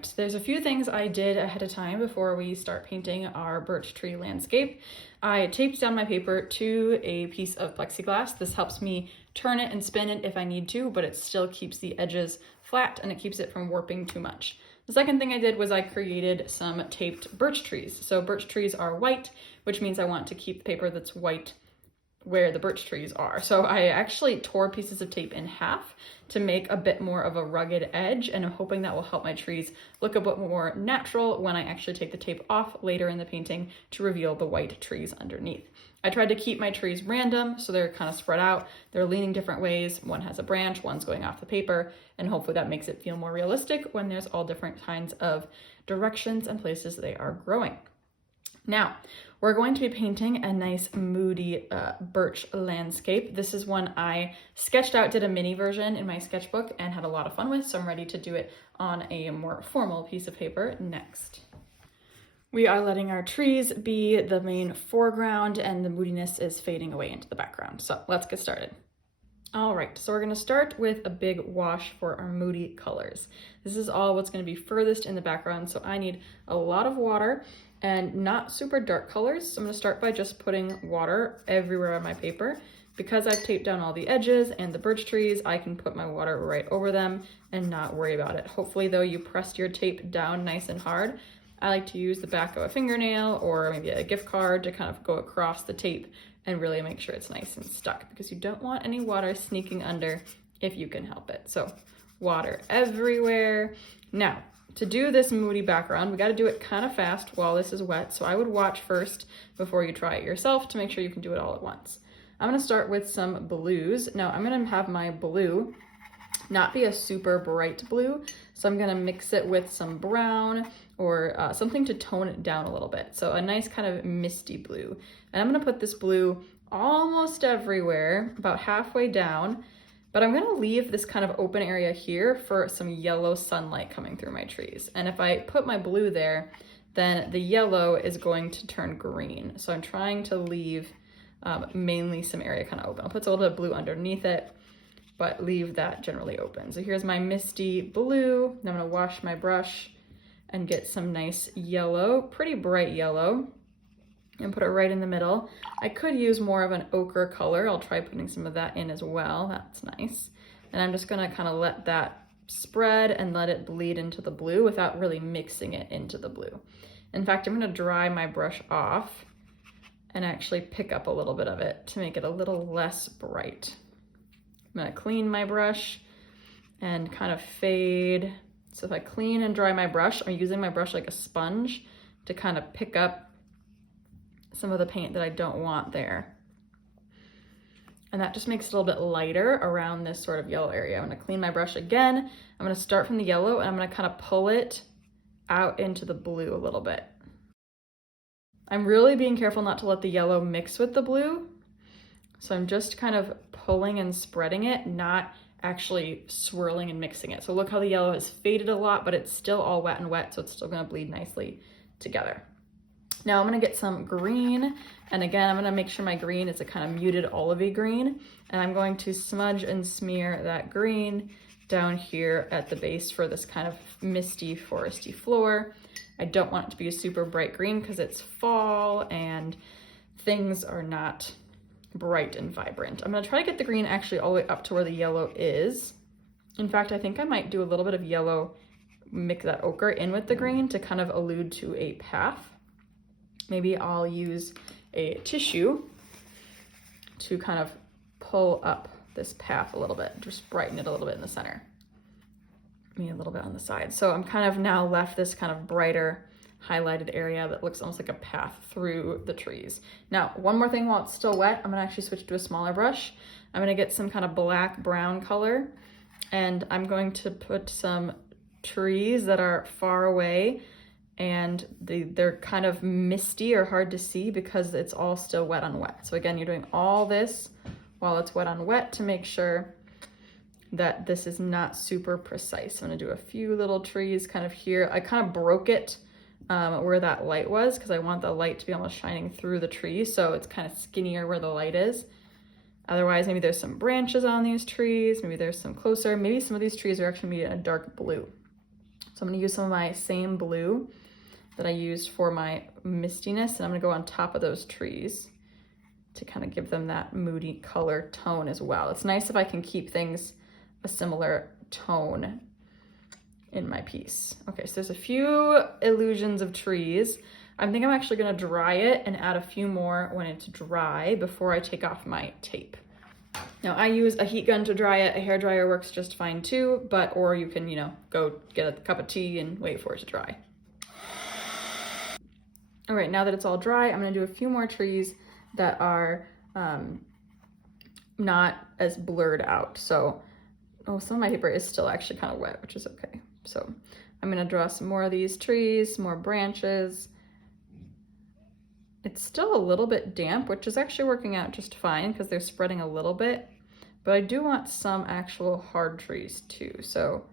right, there's a few things I did ahead of time before we start painting our birch tree landscape. I taped down my paper to a piece of plexiglass. This helps me turn it and spin it if I need to, but it still keeps the edges flat and it keeps it from warping too much. The second thing I did was I created some taped birch trees. So birch trees are white, which means I want to keep the paper that's white where the birch trees are. So I actually tore pieces of tape in half to make a bit more of a rugged edge, and I'm hoping that will help my trees look a bit more natural when I actually take the tape off later in the painting to reveal the white trees underneath. I tried to keep my trees random, so they're kind of spread out. They're leaning different ways. One has a branch, one's going off the paper, and hopefully that makes it feel more realistic when there's all different kinds of directions and places they are growing. Now, we're going to be painting a nice moody birch landscape. This is one I sketched out, did a mini version in my sketchbook and had a lot of fun with, so I'm ready to do it on a more formal piece of paper next. We are letting our trees be the main foreground and the moodiness is fading away into the background. So let's get started. All right, so we're gonna start with a big wash for our moody colors. This is all what's gonna be furthest in the background, so I need a lot of water and not super dark colors. So I'm gonna start by just putting water everywhere on my paper. Because I've taped down all the edges and the birch trees, I can put my water right over them and not worry about it. Hopefully though, you pressed your tape down nice and hard. I like to use the back of a fingernail or maybe a gift card to kind of go across the tape and really make sure it's nice and stuck, because you don't want any water sneaking under if you can help it. So water everywhere. Now, to do this moody background, we got to do it kind of fast while this is wet. So I would watch first before you try it yourself to make sure you can do it all at once. I'm going to start with some blues. Now I'm going to have my blue not be a super bright blue. So I'm going to mix it with some brown or something to tone it down a little bit. So a nice kind of misty blue. And I'm going to put this blue almost everywhere, about halfway down. But I'm gonna leave this kind of open area here for some yellow sunlight coming through my trees. And if I put my blue there, then the yellow is going to turn green. So I'm trying to leave mainly some area kind of open. I'll put a little bit of blue underneath it, but leave that generally open. So here's my misty blue. Now I'm gonna wash my brush and get some nice yellow, pretty bright yellow, and put it right in the middle. I could use more of an ochre color. I'll try putting some of that in as well. That's nice. And I'm just gonna kind of let that spread and let it bleed into the blue without really mixing it into the blue. In fact, I'm gonna dry my brush off and actually pick up a little bit of it to make it a little less bright. I'm gonna clean my brush and kind of fade. So if I clean and dry my brush, I'm using my brush like a sponge to kind of pick up some of the paint that I don't want there. And that just makes it a little bit lighter around this sort of yellow area. I'm gonna clean my brush again. I'm gonna start from the yellow and I'm gonna kind of pull it out into the blue a little bit. I'm really being careful not to let the yellow mix with the blue. So I'm just kind of pulling and spreading it, not actually swirling and mixing it. So look how the yellow has faded a lot, but it's still all wet and wet, so it's still gonna bleed nicely together. Now I'm gonna get some green, and again, I'm gonna make sure my green is a kind of muted olivey green, and I'm going to smudge and smear that green down here at the base for this kind of misty, foresty floor. I don't want it to be a super bright green because it's fall and things are not bright and vibrant. I'm gonna try to get the green actually all the way up to where the yellow is. In fact, I think I might do a little bit of yellow, mix that ochre in with the green to kind of allude to a path. Maybe I'll use a tissue to kind of pull up this path a little bit, just brighten it a little bit in the center. Maybe a little bit on the side. So I'm kind of now left this kind of brighter highlighted area that looks almost like a path through the trees. Now, one more thing while it's still wet, I'm gonna actually switch to a smaller brush. I'm gonna get some kind of black brown color, and I'm going to put some trees that are far away and they're kind of misty or hard to see because it's all still wet on wet. So again, you're doing all this while it's wet on wet to make sure that this is not super precise. I'm gonna do a few little trees kind of here. I kind of broke it where that light was because I want the light to be almost shining through the tree, so it's kind of skinnier where the light is. Otherwise, maybe there's some branches on these trees, maybe there's some closer, maybe some of these trees are actually made in a dark blue. So I'm gonna use some of my same blue that I used for my mistiness, and I'm gonna go on top of those trees to kind of give them that moody color tone as well. It's nice if I can keep things a similar tone in my piece. Okay, so there's a few illusions of trees. I think I'm actually gonna dry it and add a few more when it's dry before I take off my tape. Now I use a heat gun to dry it. A hairdryer works just fine too, or you can, go get a cup of tea and wait for it to dry. All right, now that it's all dry, I'm gonna do a few more trees that are not as blurred out. So, some of my paper is still actually kind of wet, which is okay. So I'm gonna draw some more of these trees, more branches. It's still a little bit damp, which is actually working out just fine because they're spreading a little bit, but I do want some actual hard trees too. So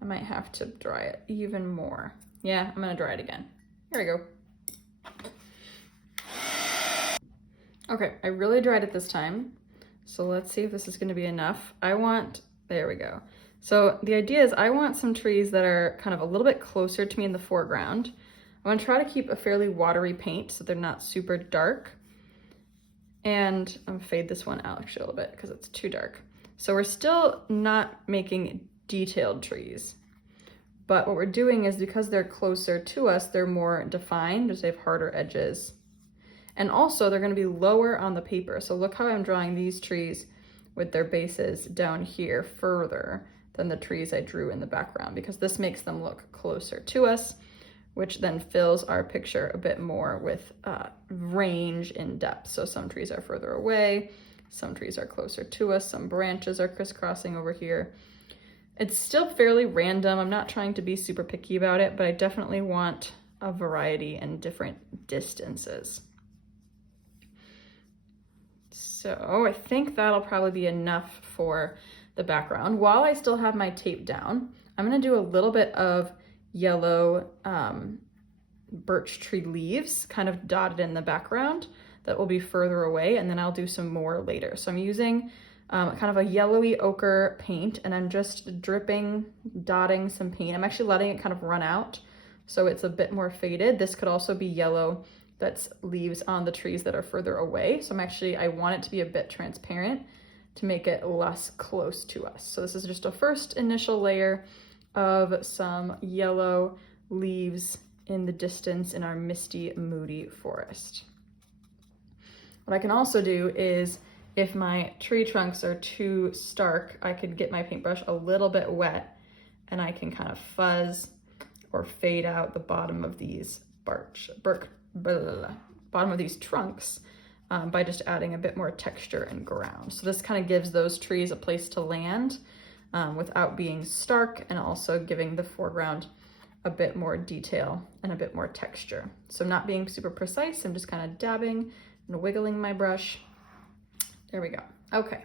I might have to dry it even more. Yeah, I'm gonna dry it again. Here we go. Okay, I really dried it this time. So let's see if this is gonna be enough. There we go. So the idea is I want some trees that are kind of a little bit closer to me in the foreground. I'm gonna try to keep a fairly watery paint so they're not super dark. And I'm gonna fade this one out actually a little bit because it's too dark. So we're still not making detailed trees. But what we're doing is because they're closer to us, they're more defined, as they have harder edges. And also they're gonna be lower on the paper. So look how I'm drawing these trees with their bases down here further than the trees I drew in the background, because this makes them look closer to us, which then fills our picture a bit more with range in depth. So some trees are further away, some trees are closer to us, some branches are crisscrossing over here. It's still fairly random. I'm not trying to be super picky about it, but I definitely want a variety and different distances. So I think that'll probably be enough for the background. While I still have my tape down, I'm gonna do a little bit of yellow birch tree leaves kind of dotted in the background that will be further away, and then I'll do some more later. So I'm using kind of a yellowy ochre paint, and I'm just dotting some paint. I'm actually letting it kind of run out so it's a bit more faded. This could also be yellow that's leaves on the trees that are further away. So I want it to be a bit transparent to make it less close to us. So this is just a first initial layer of some yellow leaves in the distance in our misty, moody forest. What I can also do is, if my tree trunks are too stark, I could get my paintbrush a little bit wet and I can kind of fuzz or fade out the bottom of these bottom of these trunks by just adding a bit more texture and ground. So this kind of gives those trees a place to land without being stark, and also giving the foreground a bit more detail and a bit more texture. So I'm not being super precise, I'm just kind of dabbing and wiggling my brush. There we go. Okay,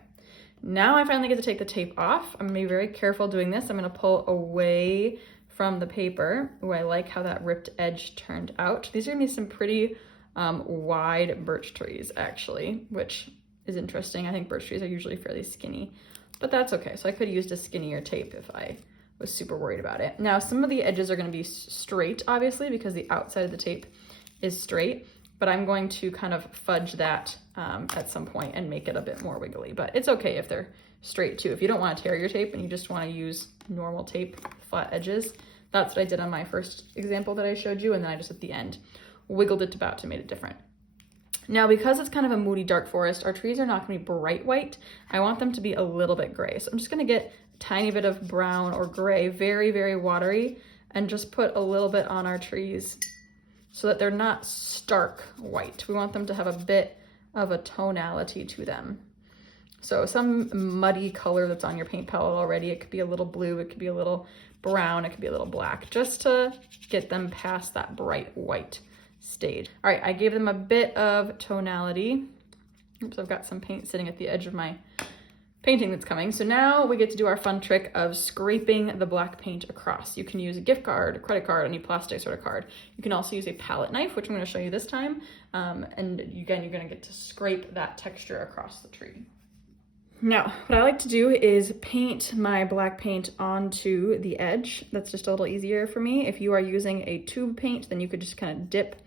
now I finally get to take the tape off. I'm gonna be very careful doing this. I'm gonna pull away from the paper. Oh, I like how that ripped edge turned out. These are gonna be some pretty wide birch trees actually, which is interesting. I think birch trees are usually fairly skinny, but that's okay. So I could have used a skinnier tape if I was super worried about it. Now, some of the edges are gonna be straight, obviously, because the outside of the tape is straight, but I'm going to kind of fudge that at some point and make it a bit more wiggly, but it's okay if they're straight too. If you don't wanna tear your tape and you just wanna use normal tape, flat edges, that's what I did on my first example that I showed you, and then I just at the end wiggled it about to make it different. Now, because it's kind of a moody dark forest, our trees are not gonna be bright white. I want them to be a little bit gray. So I'm just gonna get a tiny bit of brown or gray, very, very watery, and just put a little bit on our trees so that they're not stark white. We want them to have a bit of a tonality to them. So some muddy color that's on your paint palette already. It could be a little blue, it could be a little brown, it could be a little black, just to get them past that bright white stage. All right, I gave them a bit of tonality. Oops, I've got some paint sitting at the edge of my painting that's coming. So now we get to do our fun trick of scraping the black paint across. You can use a gift card, a credit card, any plastic sort of card. You can also use a palette knife, which I'm going to show you this time. And again, you're going to get to scrape that texture across the tree. Now, what I like to do is paint my black paint onto the edge. That's just a little easier for me. If you are using a tube paint, then you could just kind of dip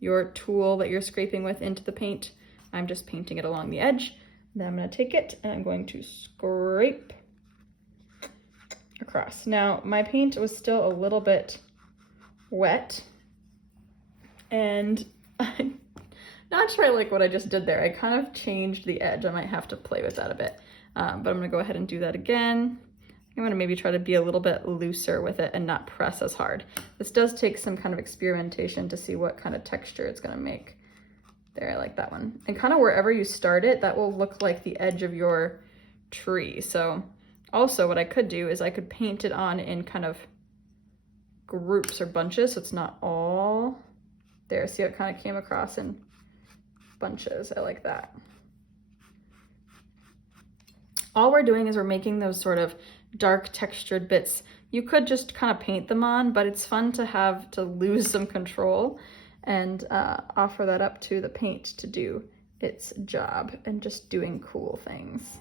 your tool that you're scraping with into the paint. I'm just painting it along the edge. Then I'm gonna take it and I'm going to scrape across. Now, my paint was still a little bit wet, and I'm not sure I like what I just did there. I kind of changed the edge. I might have to play with that a bit, but I'm gonna go ahead and do that again. I'm gonna maybe try to be a little bit looser with it and not press as hard. This does take some kind of experimentation to see what kind of texture it's gonna make. There, I like that one. And kind of wherever you start it, that will look like the edge of your tree. So also what I could do is I could paint it on in kind of groups or bunches, so it's not all there. See how it kind of came across in bunches? I like that. All we're doing is we're making those sort of dark textured bits. You could just kind of paint them on, but it's fun to have to lose some control and offer that up to the paint to do its job and just doing cool things.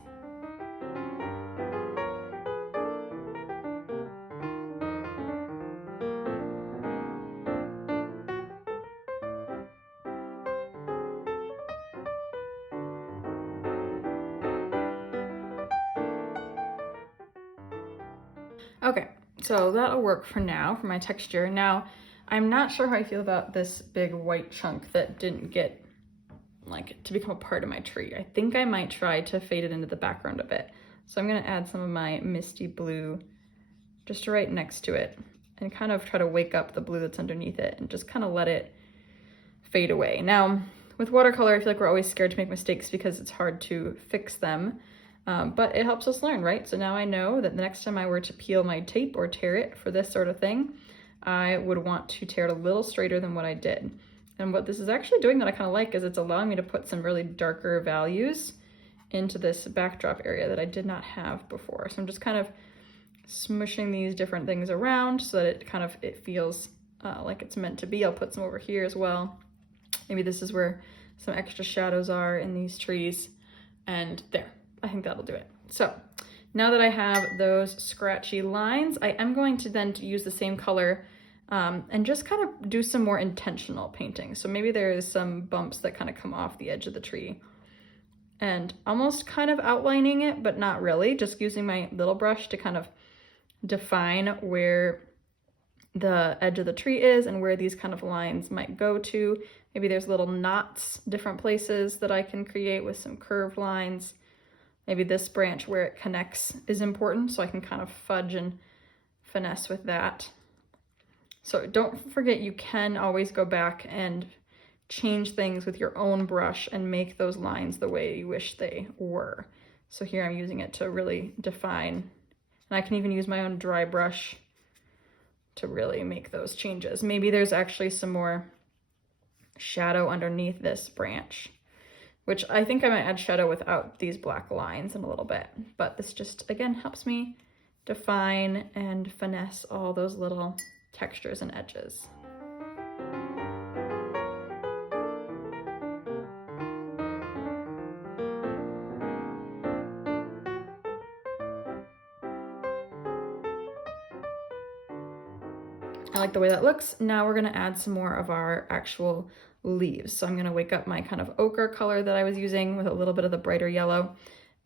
Okay, so that'll work for now for my texture. Now, I'm not sure how I feel about this big white chunk that didn't get like to become a part of my tree. I think I might try to fade it into the background a bit. So I'm gonna add some of my misty blue just right next to it and kind of try to wake up the blue that's underneath it and just kind of let it fade away. Now, with watercolor, I feel like we're always scared to make mistakes because it's hard to fix them. But it helps us learn, right? So now I know that the next time I were to peel my tape or tear it for this sort of thing, I would want to tear it a little straighter than what I did. And what this is actually doing that I kind of like is it's allowing me to put some really darker values into this backdrop area that I did not have before. So I'm just kind of smushing these different things around so that it feels like it's meant to be. I'll put some over here as well. Maybe this is where some extra shadows are in these trees, and there. I think that'll do it. So now that I have those scratchy lines, I am going to then use the same color and just kind of do some more intentional painting. So maybe there's some bumps that kind of come off the edge of the tree and almost kind of outlining it, but not really, just using my little brush to kind of define where the edge of the tree is and where these kind of lines might go to. Maybe there's little knots, different places that I can create with some curved lines. Maybe this branch where it connects is important, so I can kind of fudge and finesse with that. So don't forget, you can always go back and change things with your own brush and make those lines the way you wish they were. So here I'm using it to really define, and I can even use my own dry brush to really make those changes. Maybe there's actually some more shadow underneath this branch, which I think I might add shadow without these black lines in a little bit. But this just, again, helps me define and finesse all those little textures and edges. I like the way that looks. Now we're gonna add some more of our actual leaves. So I'm gonna wake up my kind of ochre color that I was using with a little bit of the brighter yellow,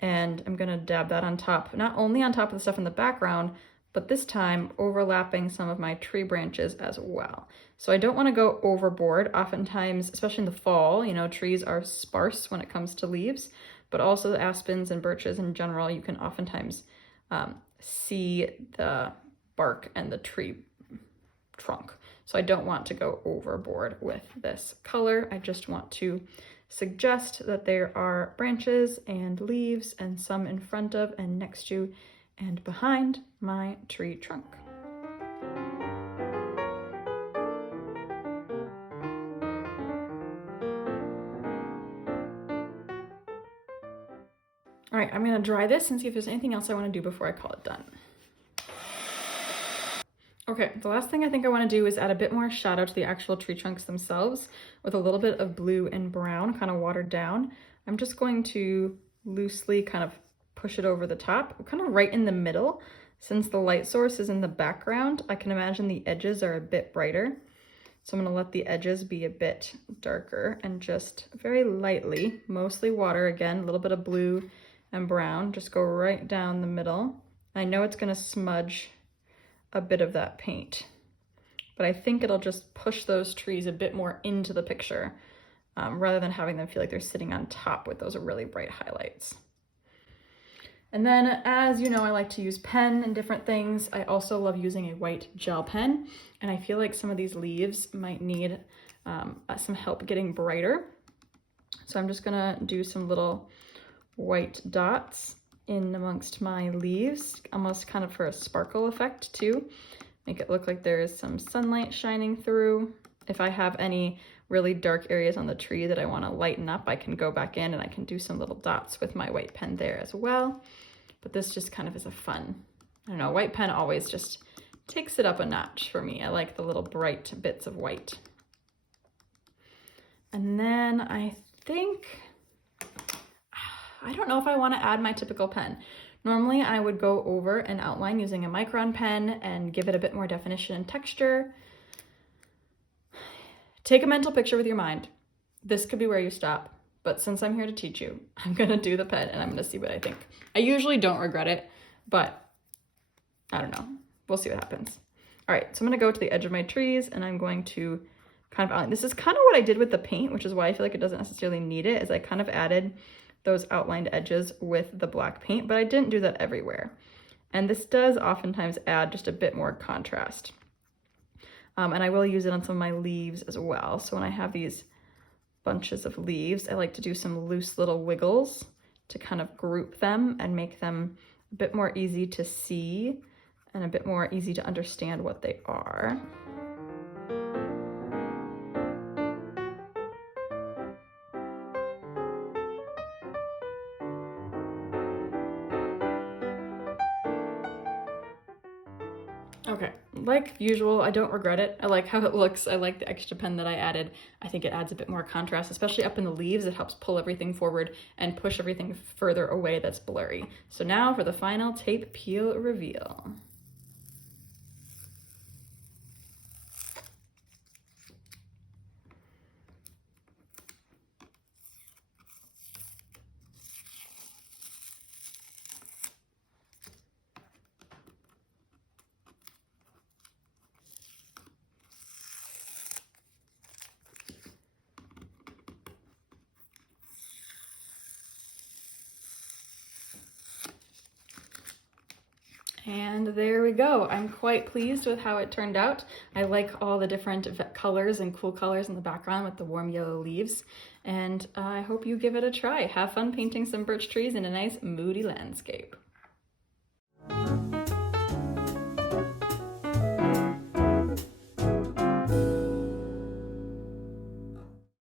and I'm gonna dab that on top, not only on top of the stuff in the background, but this time overlapping some of my tree branches as well. So I don't wanna go overboard. Oftentimes, especially in the fall, you know, trees are sparse when it comes to leaves, but also the aspens and birches in general, you can oftentimes see the bark and the tree trunk. So I don't want to go overboard with this color. I just want to suggest that there are branches and leaves and some in front of and next to and behind my tree trunk. All right, I'm gonna dry this and see if there's anything else I wanna do before I call it done. Okay, the last thing I think I want to do is add a bit more shadow to the actual tree trunks themselves with a little bit of blue and brown, kind of watered down. I'm just going to loosely kind of push it over the top, kind of right in the middle. Since the light source is in the background, I can imagine the edges are a bit brighter. So I'm gonna let the edges be a bit darker and just very lightly, mostly water again, a little bit of blue and brown, just go right down the middle. I know it's gonna smudge a bit of that paint, but I think it'll just push those trees a bit more into the picture rather than having them feel like they're sitting on top with those really bright highlights. And then, as you know, I like to use pen and different things. I also love using a white gel pen, and I feel like some of these leaves might need some help getting brighter. So I'm just gonna do some little white dots in amongst my leaves, almost kind of for a sparkle effect too. Make it look like there is some sunlight shining through. If I have any really dark areas on the tree that I want to lighten up, I can go back in and I can do some little dots with my white pen there as well. But this just kind of is a fun, I don't know, white pen always just takes it up a notch for me. I like the little bright bits of white. And then I think, I don't know if I want to add my typical pen. Normally I would go over an outline using a micron pen and give it a bit more definition and texture. Take a mental picture with your mind. This could be where you stop, but since I'm here to teach you, I'm gonna do the pen and I'm gonna see what I think. I usually don't regret it, but I don't know. We'll see what happens. All right, so I'm gonna go to the edge of my trees and I'm going to kind of outline. This is kind of what I did with the paint, which is why I feel like it doesn't necessarily need it, is I kind of added those outlined edges with the black paint, but I didn't do that everywhere. And this does oftentimes add just a bit more contrast. And I will use it on some of my leaves as well. So when I have these bunches of leaves, I like to do some loose little wiggles to kind of group them and make them a bit more easy to see and a bit more easy to understand what they are. Okay, like usual, I don't regret it. I like how it looks. I like the extra pen that I added. I think it adds a bit more contrast, especially up in the leaves. It helps pull everything forward and push everything further away that's blurry. So now for the final tape peel reveal. And there we go. I'm quite pleased with how it turned out. I like all the different colors and cool colors in the background with the warm yellow leaves. And I hope you give it a try. Have fun painting some birch trees in a nice moody landscape.